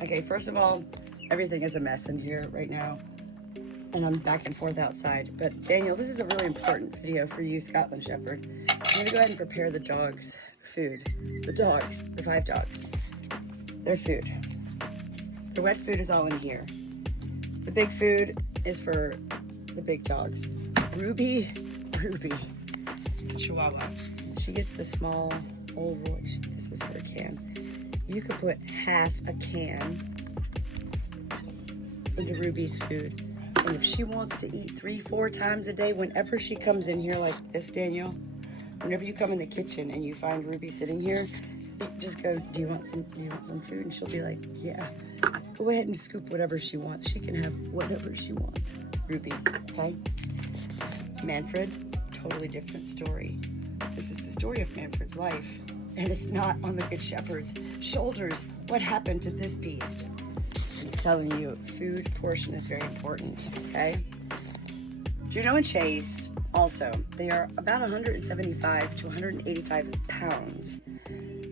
Okay, first of all, everything is a mess in here right now. And I'm back and forth outside. But Daniel, this is a really important video for you, Scotland Shepherd. I'm gonna go ahead and prepare the dogs' food. The 5 dogs, their food. The wet food is all in here. The big food is for the big dogs. Ruby, Chihuahua. She gets the small oval, this is her can. You could put half a can into Ruby's food. And if she wants to eat 3-4 times a day, whenever she comes in here like this, Daniel, whenever you come in the kitchen and you find Ruby sitting here, just go, do you want some food? And she'll be like, yeah. Go ahead and scoop whatever she wants. She can have whatever she wants. Ruby, okay? Manfred, totally different story. This is the story of Manfred's life. And it's not on the Good Shepherd's shoulders. What happened to this beast? I'm telling you, food portion is very important, okay? Juno and Chase, also, they are about 175 to 185 pounds.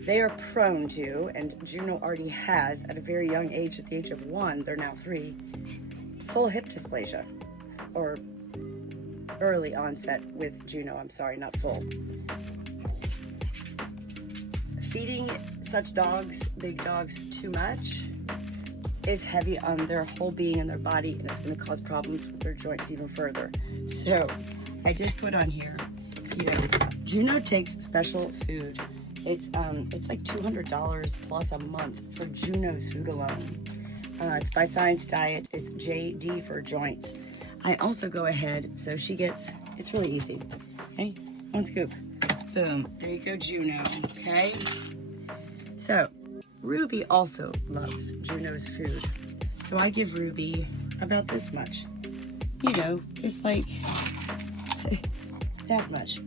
They are prone to, and Juno already has at a very young age, at the age of 1, they're now 3, full hip dysplasia, or early onset with Juno, I'm sorry, not full. Feeding such dogs, big dogs, too much is heavy on their whole being and their body, and it's going to cause problems with their joints even further. So I did put on here, Juno takes special food. It's like $200 plus a month for Juno's food alone. It's by Science Diet. It's JD for joints. I also go ahead, so she gets, it's really easy. Okay, 1 scoop. Boom. There you go, Juno. Okay. So Ruby also loves Juno's food. So I give Ruby about this much. You know, it's like that much.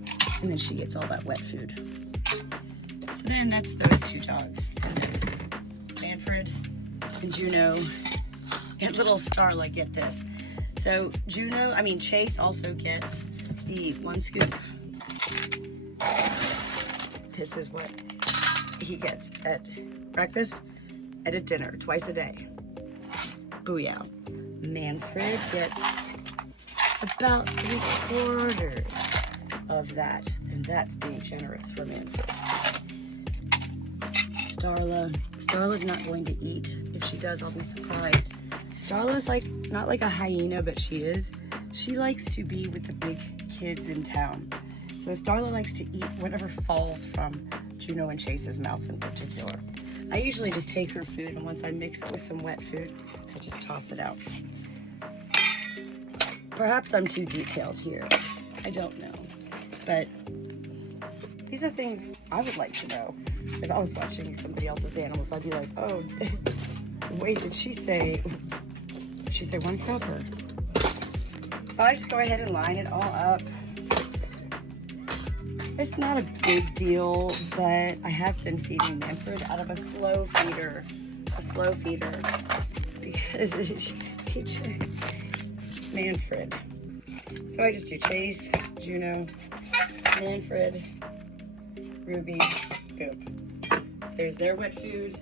And then she gets all that wet food. So then that's those 2 dogs. And then Manfred and Juno and little Starla get this. So Chase also gets the 1 scoop. This is what he gets at breakfast and at dinner, twice a day. Booyah. Manfred gets about 3/4 of that, and that's being generous for Manfred. Starla's not going to eat. If she does, I'll be surprised. Starla's not like a hyena, but she is. She likes to be with the big kids in town. So Starla likes to eat whatever falls from Juno and Chase's mouth in particular. I usually just take her food, and once I mix it with some wet food, I just toss it out. Perhaps I'm too detailed here. I don't know. But these are things I would like to know. If I was watching somebody else's animals, I'd be like, oh, wait, did she say 1 cup? Or? So I just go ahead and line it all up. It's not a big deal, but I have been feeding Manfred out of a slow feeder, because Manfred. So I just do Chase, Juno, Manfred, Ruby, boom. There's their wet food.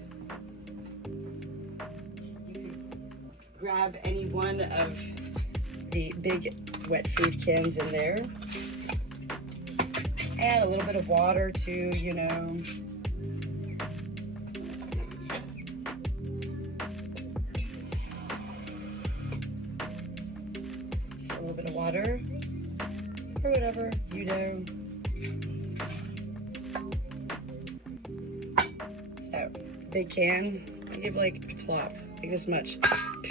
You can grab any one of the big wet food cans in there. Add a little bit of water too, Just a little bit of water, or whatever, So, big can, I give like a plop, like this much.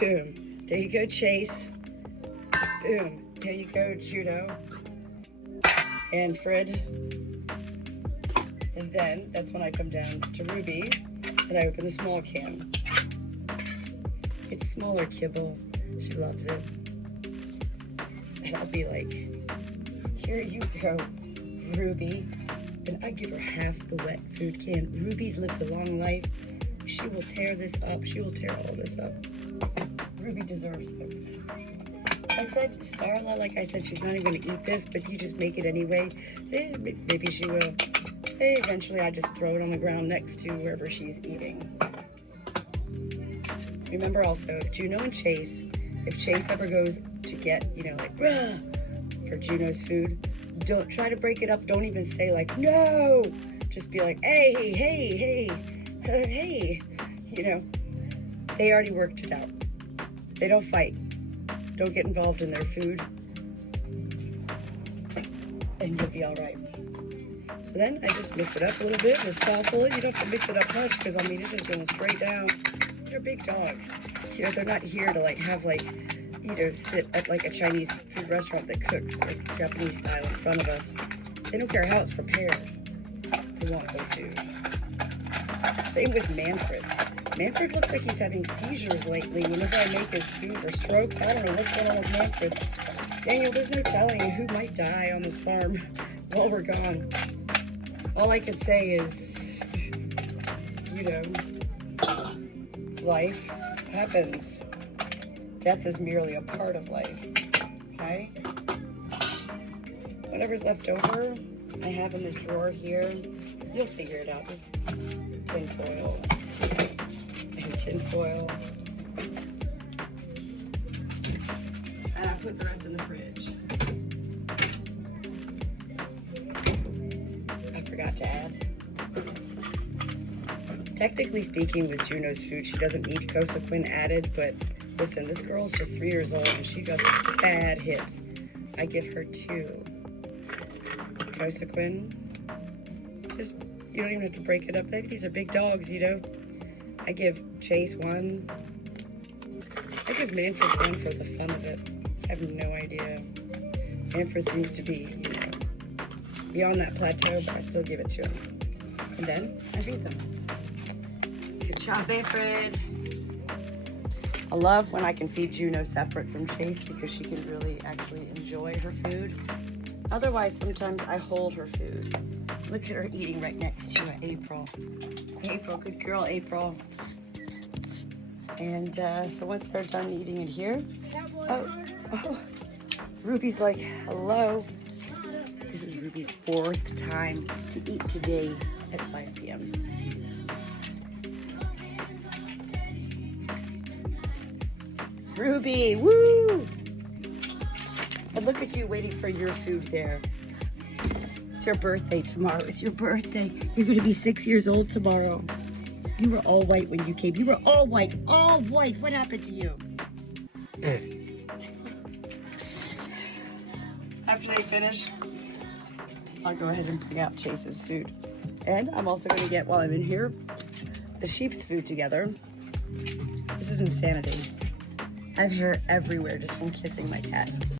Boom. There you go, Chase. Boom. There you go, Juno. And Fred. And then that's when I come down to Ruby and I open the small can. It's smaller kibble. She loves it. And I'll be like, here you go, Ruby. And I give her half the wet food can. Ruby's lived a long life. She will tear this up. She will tear all this up. Ruby deserves it. I said, Starla, like I said, she's not even going to eat this, but you just make it anyway. Maybe she will. Eventually, I just throw it on the ground next to wherever she's eating. Remember also, if Juno and Chase, if Chase ever goes to get, you know, like, bruh, for Juno's food, don't try to break it up. Don't even say like, no. Just be like, hey, hey, hey, hey. You know, they already worked it out. They don't fight. Don't get involved in their food. And you'll be all right. So then I just mix it up a little bit. This parcel, you don't have to mix it up much because, I mean, it's just going straight down. They're big dogs. You know, they're not here to like have like, you know, sit at like a Chinese food restaurant that cooks like Japanese style in front of us. They don't care how it's prepared. They want good food. Same with Manfred. Manfred looks like he's having seizures lately. Whenever I make his food or strokes, I don't know what's going on with Manfred. Daniel, there's no telling who might die on this farm while we're gone. All I can say is, you know, life happens. Death is merely a part of life, okay? Whatever's left over, I have in this drawer here. You'll figure it out. Just tin foil and tin foil. And I put the rest in the fridge. I forgot to add. Technically speaking, with Juno's food, she doesn't need Cosequin added, but listen, this girl's just 3 years old and she got bad hips. I give her 2 Cosequin. Just, you don't even have to break it up. These are big dogs, you know. I give Chase 1. I give Manfred 1 for the fun of it. I have no idea. Manfred seems to be, you know, beyond that plateau, but I still give it to him. And then I feed them. Good job, Manfred. I love when I can feed Juno separate from Chase because she can really actually enjoy her food. Otherwise, sometimes I hold her food. Look at her eating right next to April. April, good girl, April. And so once they're done eating it here, oh, Ruby's like, hello. This is Ruby's 4th time to eat today at 5 p.m. Ruby, woo! And look at you waiting for your food there. It's your birthday tomorrow. It's your birthday. You're going to be 6 years old tomorrow. You were all white when you came. You were all white, all white. What happened to you? After they finish, I'll go ahead and bring out Chase's food. And I'm also going to get, while I'm in here, the sheep's food together. This is insanity. I have hair everywhere just from kissing my cat.